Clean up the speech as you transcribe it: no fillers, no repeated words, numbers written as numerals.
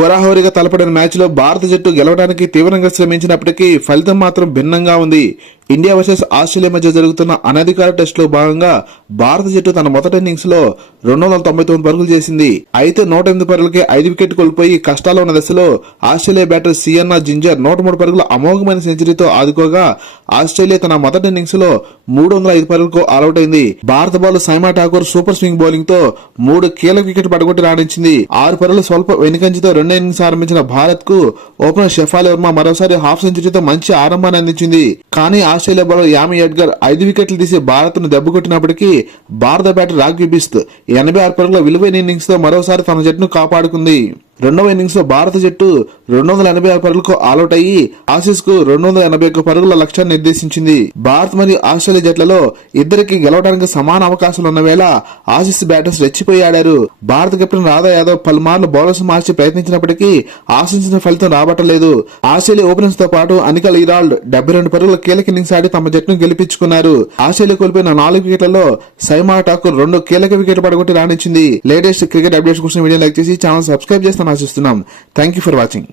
హోరాహోరీగా తలపడిన మ్యాచ్ లో భారత జట్టు గెలవడానికి తీవ్రంగా శ్రమించినప్పటికీ ఫలితం మాత్రం భిన్నంగా ఉంది. ఇండియా వర్సెస్ ఆస్ట్రేలియా మధ్య జరుగుతున్న అనధికార టెస్ట్ లో భాగంగా భారత జట్టు తన మొదటి ఇన్నింగ్స్ లో 299 పరుగులు చేసింది. అయితే 108 పరుగులకే 5 వికెట్ కోల్పోయి కష్టాల్లో ఉన్న దశలో ఆస్ట్రేలియా బ్యాటర్ సియన్నా జింజర్ 103 పరుగుల అమోఘమైన సెంచరీతో ఆదుకోగా ఆస్ట్రేలియా తన మొదటి ఇన్నింగ్స్ లో 305 పరుగులకు ఆలౌట్ అయింది. భారత bowler Saima Thakur super swing bowling తో 3 కీలక వికెట్ పడగొట్టి రాణించింది. 6 పరుగుల స్వల్ప వెనుకంజతో రెండో ఇన్నింగ్స్ ఆరంభించిన భారత్ కు ఓపెనర్ షెఫాలి వర్మ మరోసారి హాఫ్ సెంచరీతో మంచి ఆరంభాన్ని అందించింది. కానీ ఆస్ట్రేలియా బౌలర్ యామీ ఎడ్గర్ 5 వికెట్లు తీసి భారత్ ను దెబ్బకొట్టినప్పటికీ భారత బ్యాటర్ రాఘీ బిస్త్ 86 పరుగుల విలువైన ఇన్నింగ్స్ తో మరోసారి తన జట్టును కాపాడుకుంది. రెండవ ఇన్నింగ్స్ లో భారత జట్టు 286 పరుగులకు ఆలౌట్ అయ్యి ఆసీస్ కు 281 పరుగుల లక్ష్యాన్ని నిర్దేశించింది. భారత్ మరియు ఆస్ట్రేలియా జట్లలో ఇద్దరికి గెలవడానికి సమాన అవకాశాలు ఉన్న వేళ ఆసీస్ బ్యాటర్స్ రెచ్చిపోయి ఆడారు. భారత కెప్టెన్ రాధా యాదవ్ పలుమార్లు బౌలర్స్ మార్చి ప్రయత్నించినప్పటికీ ఆశించిన ఫలితం రాబట్టలేదు. ఆస్ట్రేలియా ఓపెనర్స్ తో పాటు అనికల్ ఇరాల్డ్ 72 పరుగుల కీలక ఇన్నింగ్స్ ఆడి తమ జట్టును గెలిపించుకున్నారు. ఆస్ట్రేలియా కోల్పోయిన 4 వికెట్లలో సైమా ఠాకూర్ 2 కీలక వికెట్ పడగొట్టి రాణించింది. లేటెస్ట్ క్రికెట్ అప్డేట్స్ కోసం వీడియో లైక్ చేసి ఛానల్ సబ్స్క్రైబ్ చేస్తాను ఆశిస్తున్నాం. Thank you for watching.